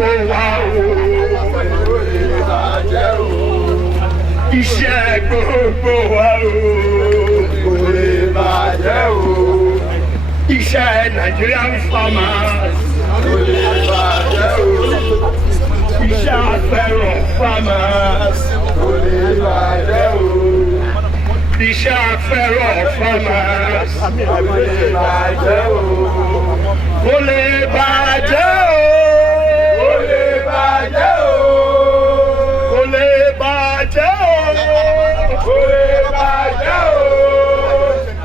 gbogbo wa o. Iṣẹ́ gbogbo wa o. Kò lè bàjẹ́ o. Iṣẹ́ Nigerian farmers. Kò lè bàjẹ́ o. Iṣẹ́ afẹ́rọ̀ farmers. Kò lè bàjẹ́ o. Iṣẹ́ afẹ́rọ̀ farmers. Kò lè bàjẹ́ o. Kò lè bàjẹ́ o. Kò lè bàjẹ́ o. Kò lè bàjẹ́ o. Kò lè bàjẹ́ o.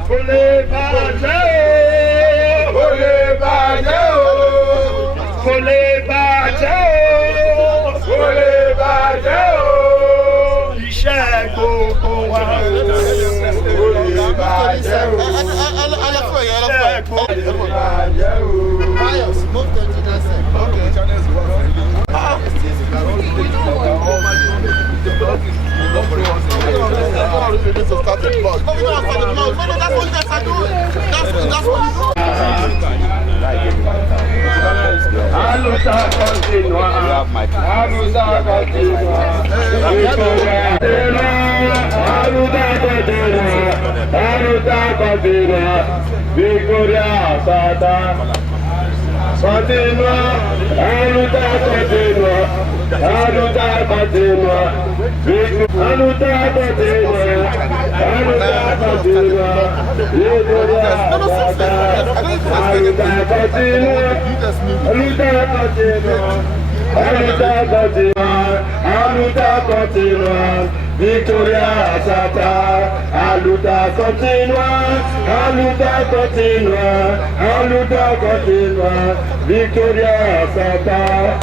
Kò lè bàjẹ́ o. Kò lè bàjẹ́ o. Kò lè bàjẹ́ o. Kò lè bàjẹ́ o. Iṣẹ́ gbogbo wa o. Kò lè bàjẹ́ o. Aluta continua, aluta continua, aluta continua, Victoria Sata, continua, aluta continua, aluta continua, aluta continua, aluta continua, Victoria Sata, aluta continua, aluta continua, aluta continua, aluta continua, Victoria Sata, aluta continua, aluta continua, aluta continua, Victoria Sata.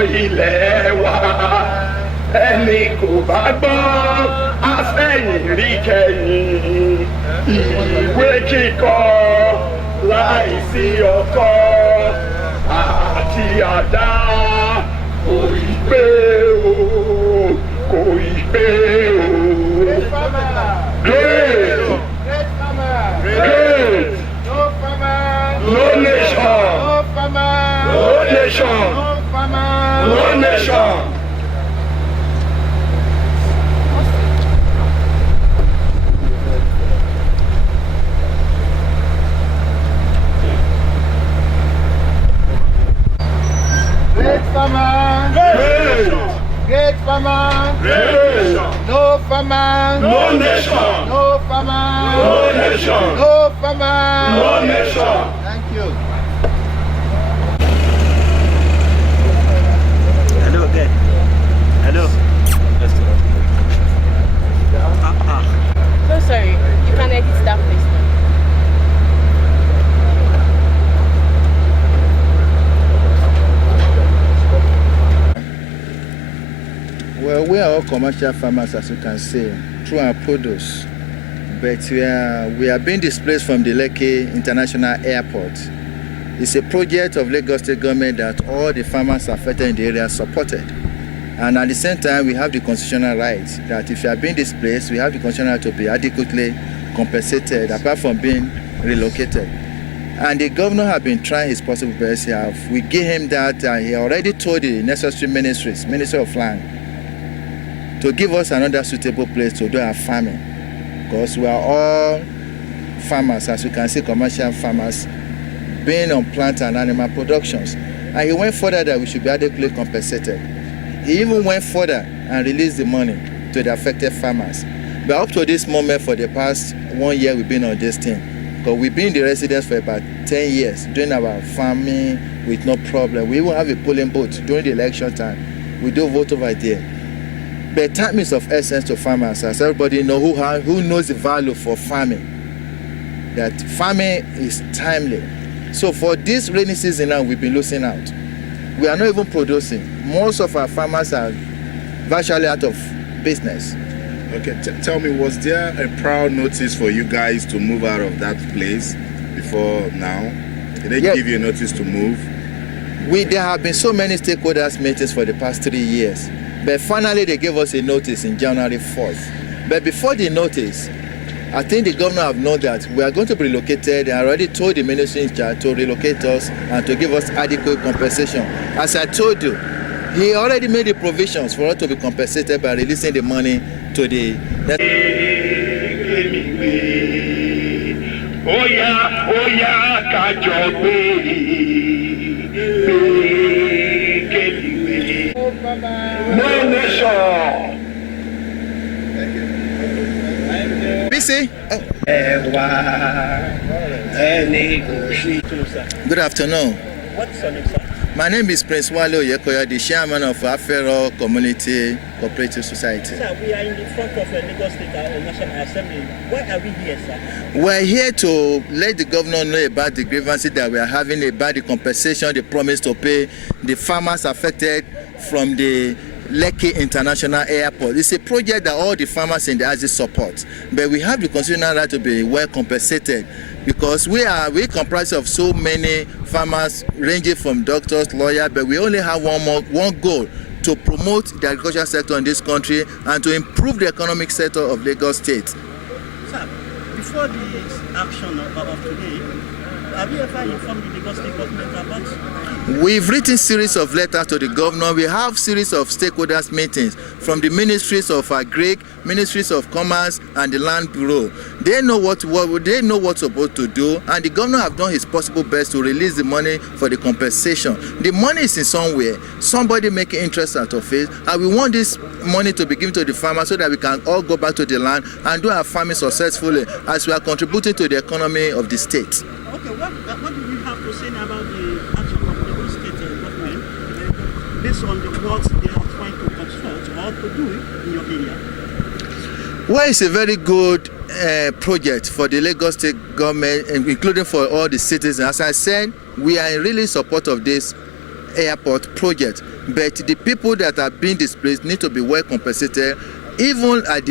Ilẹ̀ wa ẹni kò bá gbọ́ afẹ́yìn rí kẹ́yìn ìwé kíkọ láìsí ọkọ́ àti àdá kò ì pé o kò ì pé o. Great great no nation no nation. No nation. farmer, no nation. no farmer, No nation. no farmer, No nation. Thank you. Hello again. Hello. So sorry, you can edit that place now. Well, we are all commercial farmers, as you can see, through our produce. But we are being displaced from the Lekki International Airport. It's a project of Lagos State government that all the farmers affected in the area supported. And at the same time, we have the constitutional right that if you are being displaced, we have the constitutional right to be adequately compensated apart from being relocated. And the governor has been trying his possible best. We give him that, he already told the necessary ministries, Ministry of Land, to give us another suitable place to do our farming. Because we are all farmers, as you can see, commercial farmers, being on plant and animal productions. And he went further that we should be adequately compensated. He even went further and released the money to the affected farmers. But up to this moment, for the past 1 year, we've been on this thing. Because we've been in the residence for about 10 years, doing our farming with no problem. We even have a polling booth during the election time. We do vote over there. But time is of essence to farmers, as everybody know who knows the value for farming. That farming is timely. So for this rainy season now, we've been losing out. We are not even producing. Most of our farmers are virtually out of business. Okay, tell me, was there a prior notice for you guys to move out of that place before now? Did they give you a notice to move? There have been so many stakeholders meetings for the past 3 years. But finally, they gave us a notice in January 4th. But before the notice, I think the governor have known that we are going to be relocated and already told the ministry in charge to relocate us and to give us adequate compensation. As I told you, he already made the provisions for us to be compensated by releasing the money to the... No nation. BC? Good afternoon. What's your name, sir? My name is Prince Wale Oyekoya, the chairman of Afero Community Cooperative Society. Sir, we are in the front of the Lagos State National Assembly. Why are we here, sir? We're here to let the governor know about the grievances that we are having, about the compensation, the promise to pay the farmers affected from the Lekki International Airport. It's a project that all the farmers in the Aziz support, but we have the constitutional right to be well compensated because we comprise of so many farmers ranging from doctors, lawyers, but we only have one goal: to promote the agricultural sector in this country and to improve the economic sector of Lagos State. Sir, before this action of today, have you ever informed the Lagos State government about? We've written series of letters to the governor. We have series of stakeholders meetings from the ministries of Agri, ministries of Commerce, and the Land Bureau. They know what's supposed to do, and the governor have done his possible best to release the money for the compensation. The money is in somewhere. Somebody making interest out of it, and we want this money to be given to the farmers so that we can all go back to the land and do our farming successfully, as we are contributing to the economy of the state. Okay, what do you have to say about the action of the Lagos State government based on the works they are trying to construct or to do in your area? Well, it's a very good project for the Lagos State government, including for all the citizens. As I said, we are in really support of this airport project, but the people that are being displaced need to be well compensated. Even at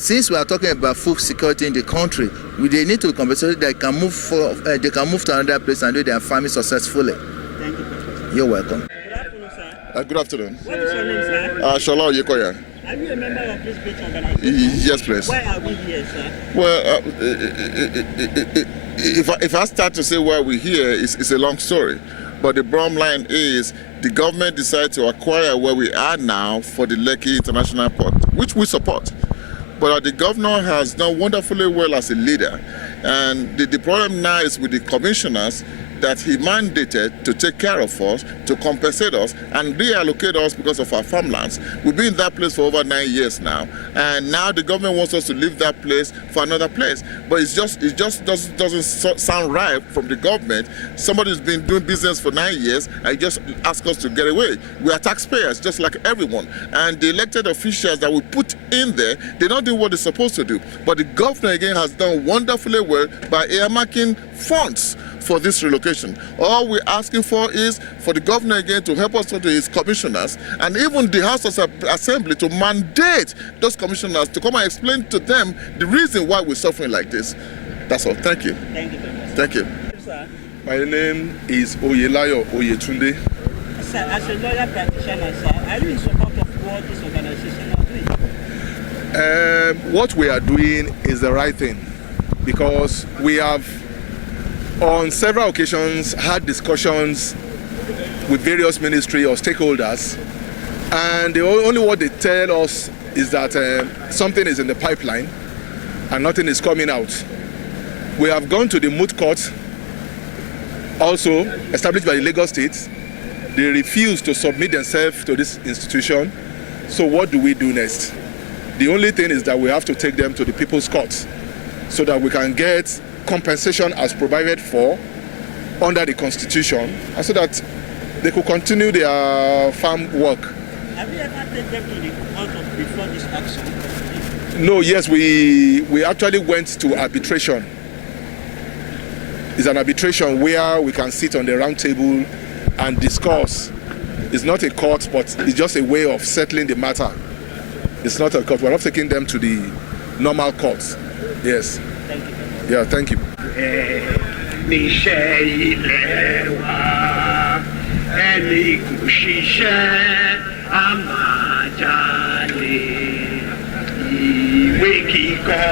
since we are talking about food security in the country, they need to be compensated. They can move to another place and do their farming successfully. Thank you, Professor. You're welcome. Good afternoon, sir. Good afternoon. What is your name, sir? Shola Oyekoya. Are you a member of this great organization? Yes, please. Why are we here, sir? Well, if I start to say why we're here, it's a long story. But the bottom line is the government decided to acquire where we are now for the Lekki International Port, which we support. But the governor has done wonderfully well as a leader. And the problem now is with the commissioners. that he mandated to take care of us, to compensate us, and reallocate us because of our farmlands. We've been in that place for over 9 years now, and now the government wants us to leave that place for another place. But it just doesn't sound right from the government. Somebody who's been doing business for 9 years and just ask us to get away. We are taxpayers, just like everyone, and the elected officials that we put in there, they don't do what they're supposed to do. But the governor again has done wonderfully well by earmarking funds for this relocation. All we're asking for is for the governor again to help us to his commissioners and even the House of Assembly to mandate those commissioners to come and explain to them the reason why we're suffering like this. That's all. Thank you. Thank you very much. Thank you. Sir, My name is Oyelayo Oyetunde. sir, as a lawyer practitioner, sir, are you in support of what this organization are doing? What we are doing is the right thing, because we have on several occasions had discussions with various ministry or stakeholders, and only what they tell us is that something is in the pipeline and nothing is coming out. We have gone to the moot court, also established by the Lagos State. They refuse to submit themselves to this institution. So what do we do next? The only thing is that we have to take them to the People's Court so that we can get compensation as provided for under the Constitution, and so that they could continue their farm work. Have you ever taken them to the court before this action? No, yes, we actually went to arbitration. It's an arbitration where we can sit on the round table and discuss. It's not a court, but it's just a way of settling the matter. It's not a court. We're not taking them to the normal courts. Yes. Thank you. Yeah, thank you. Níṣẹ́ ilẹ̀ wa, ẹni kò ṣiṣẹ́ á máa jalè. Ìwé kíkọ́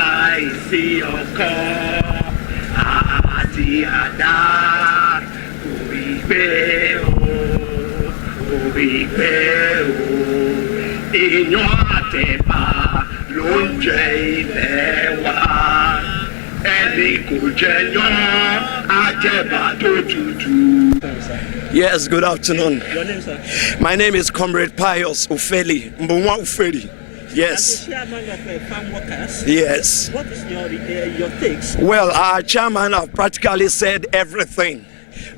láìsí ọkọ́ àti àdá kò rí gbé o, kò rí gbé o. Èèyàn àtẹ̀bà ló ń jẹ ilẹ̀ wa. Yes, good afternoon. Your name, sir? My name is Comrade Pius Ufeli, Mbunwa Ufeli. Yes. As the chairman of farm workers, Yes. what is your takes? Well, our chairman have practically said everything,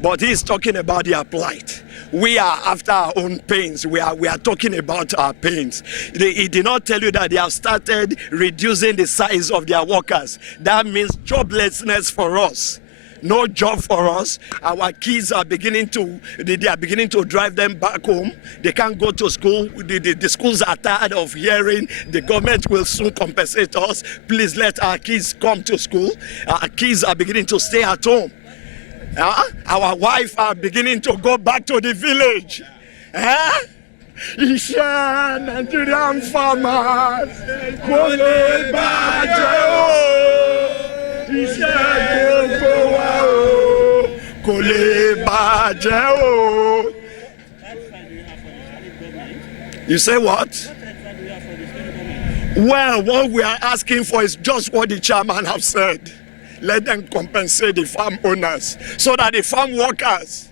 but he's talking about their plight. We are after our own pains. We are talking about our pains. He did not tell you that they have started reducing the size of their workers. That means joblessness for us. No job for us. Our kids are beginning to drive them back home. They can't go to school. The schools are tired of hearing the government will soon compensate us. Please let our kids come to school. Our kids are beginning to stay at home. Our wives are beginning to go back to the village. Isha Nigerian farmers, Kole Baje o, Isha gbogbo wa o, Kole Baje o. You say what? Well, what we are asking for is just what the chairman have said. Let them compensate the farm owners so that the farm workers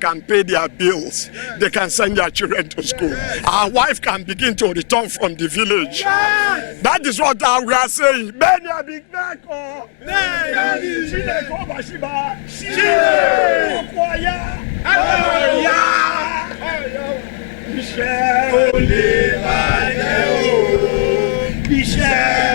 can pay their bills. They can send their children to school. Our wife can begin to return from the village. That is what we are saying. Iṣẹ́ olè bàjẹ́ o, iṣẹ́